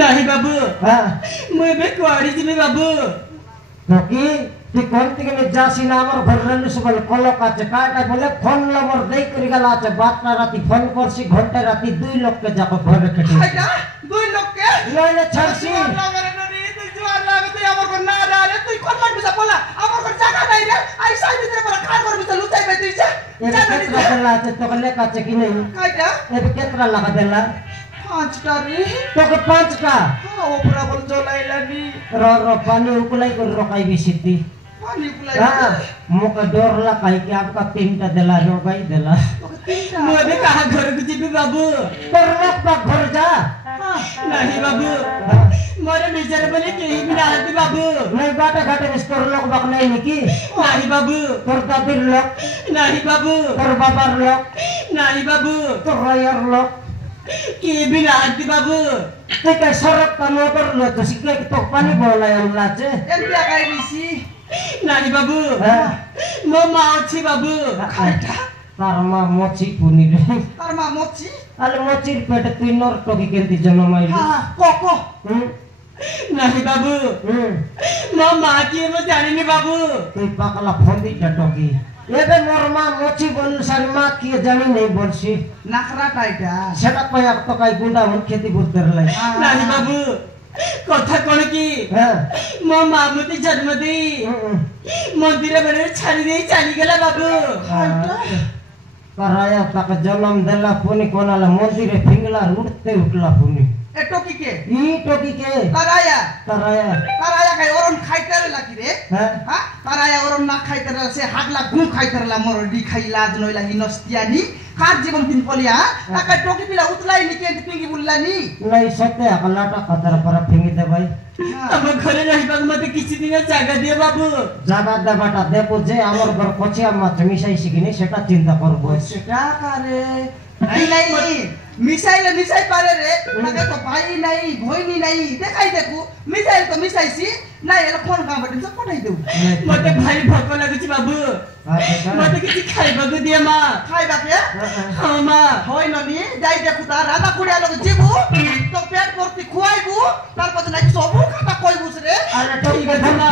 नहीं बाबू हां मुझे बे कुआड़ी जी में बाबू তোকি তুই কোন থেকে যাসি না আমার ঘর রান্নু সবল কলক আছে কাটা বলে ফোন নম্বর দেই করি গেল আছে বারটা রাতি ফোন করছি ঘন্টা রাতি 2 লক্ষকে যাবো ঘরে কেটে আইটা 2 লক্ষকে নইলে ছাড়ছি লাগরে নরি তুই জোয়ার লাগে তুই আমার ঘর না রে তুই কোন মার বিসা বলা আমার ঘর জায়গা নাই রে আই সাই ভিতরে পড়া কাজ করবি তো লুচাই বে তুই যা কেতরা দেলা আছে তোকে লেখা আছে কি নাই কাইটা এবে কেতরা লাগা দেলা 5টা রে তোকে 5টা হ্যাঁ ওপরা বল চলাইলানি র পানি উকুলাই করে রকাই বিসিতি पानी पुलाई हां मुका डर ला काई कि आपका 3टा देला रोगाई देला मुझे भी कहा घर को जीबी बाबू पर रख बा घर जा नहीं बाबू मोरे बेचारे बोले के ही बिना आती बाबू नहीं बाटा घाटे स्टोर लोग बक नहीं निकी नहीं बाबू तोर दादिर लोग नहीं बाबू तोर बाबार लोग नहीं बाबू तोर रयर लोग के बिना आती बाबू ते काय सरक का मोटर लो तो सिक्के तो पानी बोला हमला छे एंतिया काई बिसी नहीं बाबू मो माछी बाबू खाइटा तार मा मोची पुनी रे तार मा मोची अले मोची पेट तुई नर टोकी केंती जन्म आइली हां कोको नहीं बाबू मो मां की मो जानी नहीं बाबू तुई पाकला फंदी टोकी एबे मोर मा मोची बोल सारी मा की जानी नहीं बोलसी नखरा टाइटा सेटा पया तो काई गुंडा मन खेती बुद्धर लाई नहीं बाबू कथा कोन की मो मामुती जन्म दे मंदिर बने छाड़ी दे चली गेला बाबू कराया तक जन्म देला पुनी कोनाला मंदिरे फिंगला उठते उठला पुनी ए टोकी के ई टोकी के कराया काय ओरन खाइतर लाकी रे हां कराया ओरन ना खाइतर से हागला गु खाइतर ला मोर डी खाइला जनोइला हिनस्तियानी कार जीवन तीन पलिया का टोकी पिला उतलाई नि के पिंगी बुल्लानी नहीं सत्य अकलाटा कतर पर फिंगी दे भाई अब घरे रहिबाक मते किछि दिन जागा दिए बाबू जागा देबाटा देबो जे हमर घर पछिया माछ मिसाई सिकिनी सेटा चिंता करबो सेटा करे नहीं मिसाई पारे रे लगे तो भाई नहीं भोइनी नहीं देखाई देखू मिसाई तो मिसाई सी नहीं एला फोन काम बटन सब पठाई देऊ मते भाई भक्को लागुची बाबू मते किछि खाइबा को दिए मा खाइबा के हां मा होय ननी जाई देखू ता राधा कुडिया लग जीबू तो पेट भर्ती खुआइबू तार पछ नाही सबु खाता कइबुस रे अरे टोकी के धमा